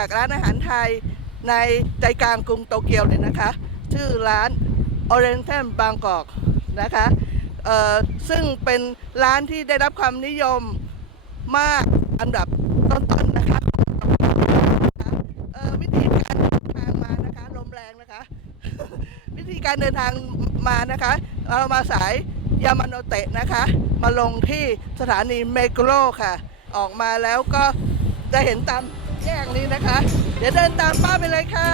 จักร้านอาหารไทยในใจกลางกรุงโตเกียวเลยนะคะ ชื่อร้าน Oriental Bangkok นะคะซึ่งเป็นร้านที่ได้รับความนิยมมากอันดับต้นๆนะคะวิธีการเดินทางมานะคะลมแรงนะคะ วิธีการเดินทางมานะคะ เรามาสายยามาโนเตะนะคะ มาลงที่สถานีเมโกโรค่ะ ออกมาแล้วก็จะเห็นตาม แยกนี้นะคะ เดี๋ยวเดินตามป้าไปเลยค่ะ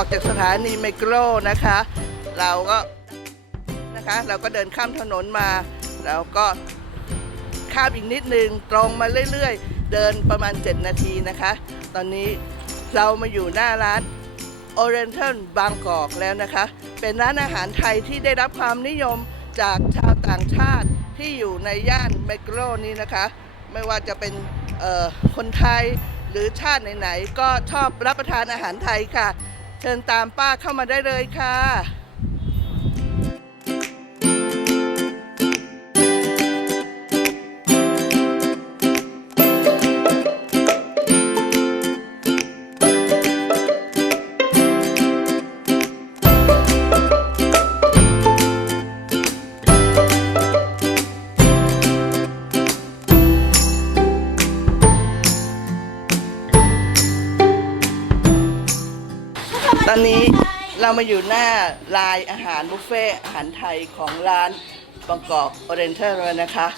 ออกจากสถานีเมโกโรนะคะ เราก็นะคะเราก็เดินข้ามถนนมา แล้วก็ข้ามอีกนิดนึงตรงมาเรื่อยๆ เดินประมาณ 7 นาทีนะคะ ตอนนี้เรามาอยู่หน้าร้าน Oriental บางกอกแล้วนะคะ เป็นร้านอาหารไทยที่ได้รับความนิยมจากชาวต่างชาติที่อยู่ในย่านเมโกโรนี้นะคะ ไม่ว่าจะเป็นคนไทยหรือชาติไหนๆก็ชอบรับประทานอาหารไทยค่ะ เชิญตามป้าเข้ามาได้เลยค่ะ ตอนนี้เรามาอยู่หน้าลายอาหารบุฟเฟ่อาหารไทยของร้านบางกอกโอเรนเทอร์เลยนะคะ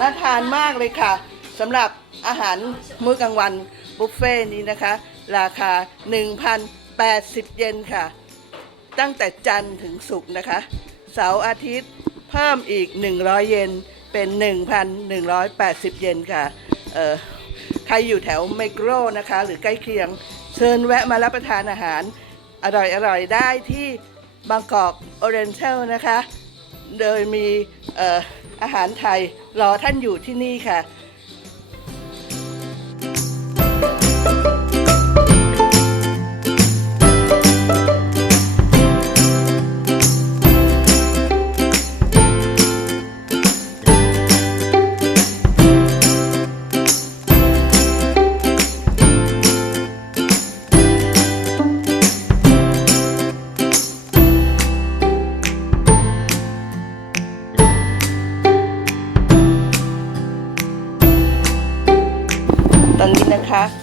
น่าทานมากเลยค่ะสำหรับอาหารมื้อกลางวันบุฟเฟ่นี้นะคะ ราคา 1,080 เยนค่ะ ตั้งแต่จันทร์ถึงศุกร์นะคะ เสาร์อาทิตย์เพิ่มอีก 100 เยนเป็น 1,180 เยนค่ะเอ่อใครอยู่แถวเมโกรนะคะ หรือใกล้เคียง เชิญแวะมารับประทานอาหาร อร่อยอร่อยได้ที่บางกอกโอเรนเทลนะคะ โดยมีอาหารไทยรอท่านอยู่ที่นี่ค่ะ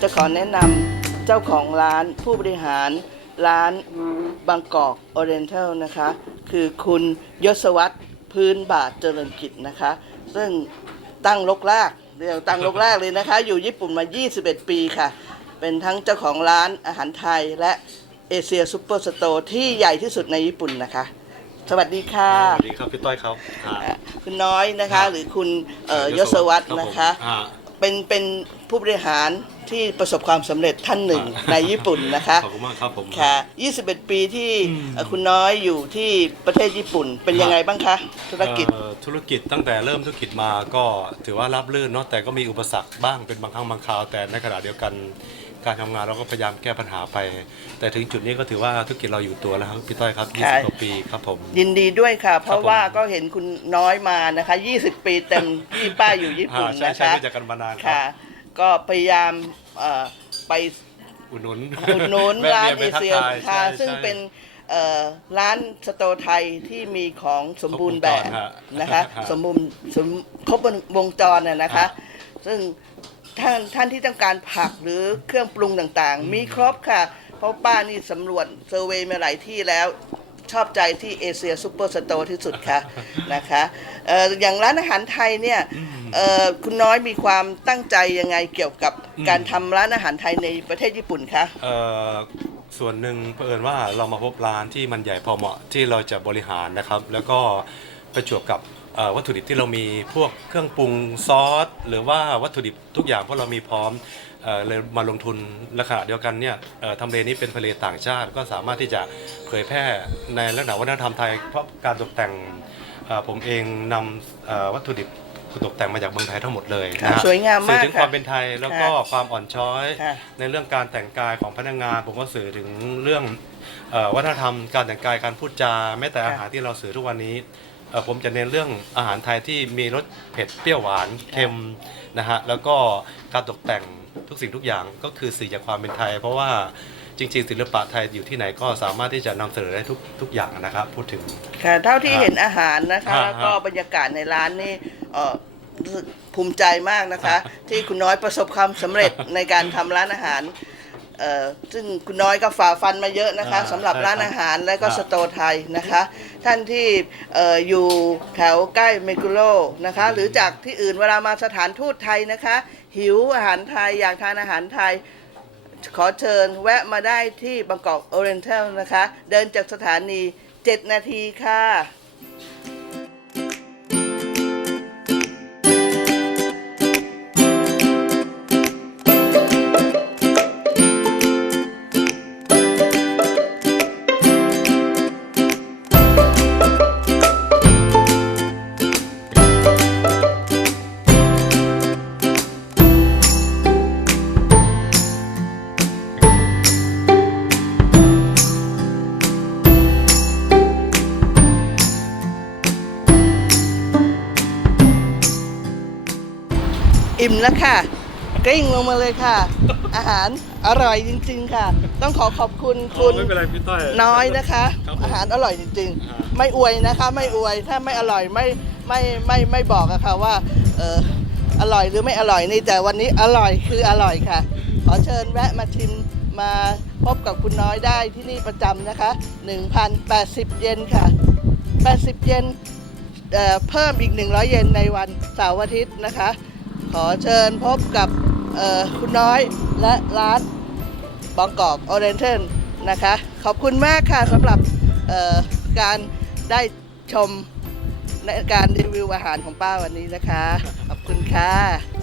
จะขอแนะนำเจ้าของร้านผู้บริหารร้านบางกอกโอเรนเทลนะคะ คือคุณยศวัตรพื้นบาทเจริญกิจนะคะ ซึ่งตั้งลกลากเรียกตั้งลกลากเลยนะคะ อยู่ญี่ปุ่นมา 21 ปีค่ะ เป็นทั้งเจ้าของร้านอาหารไทยและเอเชียซูเปอร์สโตร์ที่ใหญ่ที่สุดในญี่ปุ่นนะคะ สวัสดีค่ะ สวัสดีครับพี่ต้อยครับอ่าอะคุณน้อยนะคะครับหรือคุณเอ่อยศวัตรนะคะ อ่า เป็นเป็นผู้บริหารที่ประสบความสำเร็จท่านหนึ่งอ่า ในญี่ปุ่นนะคะขอบคุณมากครับผม ค่ะ 21 ปีที่อืมเอ่อคุณน้อยอยู่ที่ประเทศญี่ปุ่น เป็นยังไงบ้างคะ ธุรกิจ เอ่อธุรกิจตั้งแต่เริ่มธุรกิจมาก็ถือว่ารับรื่นเนาะแต่ก็มีอุปสรรคบ้างเป็นบางครั้งบางคราวแต่ในขณะเดียวกัน การทำงานเราก็พยายามแก้ปัญหาไป แต่ถึงจุดนี้ก็ถือว่าธุรกิจเราอยู่ตัวแล้วครับพี่ต้อยครับค่ะ 20กว่าปีครับผม ยินดีด้วยค่ะ เพราะผมว่าก็เห็นคุณน้อยมานะคะ 20 ปีเต็ม ที่ป้าอยู่ญี่ปุ่นอ่าใช่นะใช่คะรู้จักกันมานานครับ ค่ะ ก็พยายามเอ่อไปอุดหนุนอุดหนุนแวะร้านวียเอนไปทักเซียทายค่ะใช่ซึ่งใช่ เป็นเอ่อร้านสโตร์ไทยที่มีของสมบูรณ์แบบครบวงจรฮะนะคะ ฮะสมบูรณ์สมครบวงจรน่ะนะคะ ฮะ ซึ่ง ท่านท่านที่ต้องการผักหรือเครื่องปรุงต่างๆ มีครบค่ะ เพราะป้านี่สำรวจเซอร์เวย์มาหลายที่แล้วชอบใจที่เอเชียซูเปอร์สโตร์ที่สุดค่ะ นะคะเอ่ออย่างร้านอาหารไทยเนี่ยเอ่อคุณน้อยมีความตั้งใจยังไงเกี่ยวกับการทำร้านอาหารไทยในประเทศญี่ปุ่นคะ เอ่อส่วนหนึ่งเผอิญว่าเรามาพบร้านที่มันใหญ่พอเหมาะที่เราจะบริหารนะครับ แล้วก็ประจวบกับเอ่อ วัตถุดิบที่เรามีพวกเครื่องปรุงซอส หรือว่าวัตถุดิบทุกอย่างพวกเรามีพร้อมเอ่อเลยมาลงทุนและขณะเดียวกันเนี่ยเอ่อทำเลนี้เป็นทะเลต่างชาติ ก็สามารถที่จะเผยแพร่ในลักษณะวัฒนธรรมไทย เพราะการตกแต่งเอ่อผมเองนำเอ่อวัตถุดิบตกแต่งมาจากเมืองไทยทั้งหมดเลยนะฮะสวยงามสื่มาอกถึงค่ะความเป็นไทยแล้วก็ค่ะความอ่อนช้อย ค่ะ ในเรื่องการแต่งกายของพนักงาน ผมก็สื่อถึงเรื่องเออวัฒนธรรมการแต่งกายการพูดจาแม้แต่ค่ะอาหารที่เราสื่อทุกวันนี้เอ่อ ผมจะเน้นเรื่องอาหารไทยที่มีรสเผ็ดเปรี้ยวหวานเค็มนะฮะแล้วก็การตกแต่งทุกสิ่งทุกอย่างก็คือสื่อจากความเป็นไทย เพราะว่าจริง ๆ ศิลปะไทยอยู่ที่ไหนก็สามารถที่จะนำเสนอได้ทุกทุกอย่างนะครับ พูดถึงค่ะเท่าที่ฮะเห็นอาหารนะคะฮะแล้วก็บรรยากาศในร้านนี่เอ่อรู้สึกภูมิใจมากนะคะ ที่คุณน้อยประสบความสำเร็จในการทำร้านอาหาร เอ่อซึ่งคุณน้อยก็ฝ่าฟันมาเยอะนะคะอ่าสำหรับใช่ร้านอาหารและก็ฮะสโตร์ไทยนะคะ ท่านที่เอ่ออยู่แถวใกล้เมกุโรนะคะ หรือจากที่อื่นเวลามาสถานทูตไทยนะคะ หิวอาหารไทยอยากทานอาหารไทย ขอเชิญแวะมาได้ที่บางกอกโอเรนเทลนะคะ เดินจากสถานี 7 นาทีค่ะ อิ่มแล้วค่ะกลิ้งลงมาเลยค่ะ อาหารอร่อยจริง ๆ ค่ะ ต้องขอขอบคุณคุณไม่เป็นไรพี่ต้อยน้อยนะคะครับผมอาหารอร่อยจริงอ่าๆไม่อวยนะคะ ไม่อวยถ้าไม่อร่อยไม่ไม่ไม่ไม่บอกอะค่ะว่าเอออร่อยหรือไม่อร่อยนี่แต่วันนี้อร่อยคืออร่อยค่ะ ขอเชิญแวะมาชิมมาพบกับคุณน้อยได้ที่นี่ประจำนะคะ 1,080 เยนค่ะ 80 เยนเอ่อเพิ่มอีก 100 เยนในวันเสาร์อาทิตย์นะคะ ขอเชิญพบกับคุณน้อยและร้านบางกอกออเรนเทนนะคะ ขอบคุณมากค่ะสำหรับการได้ชมในการรีวิวอาหารของป้าวันนี้นะคะ ขอบคุณค่ะ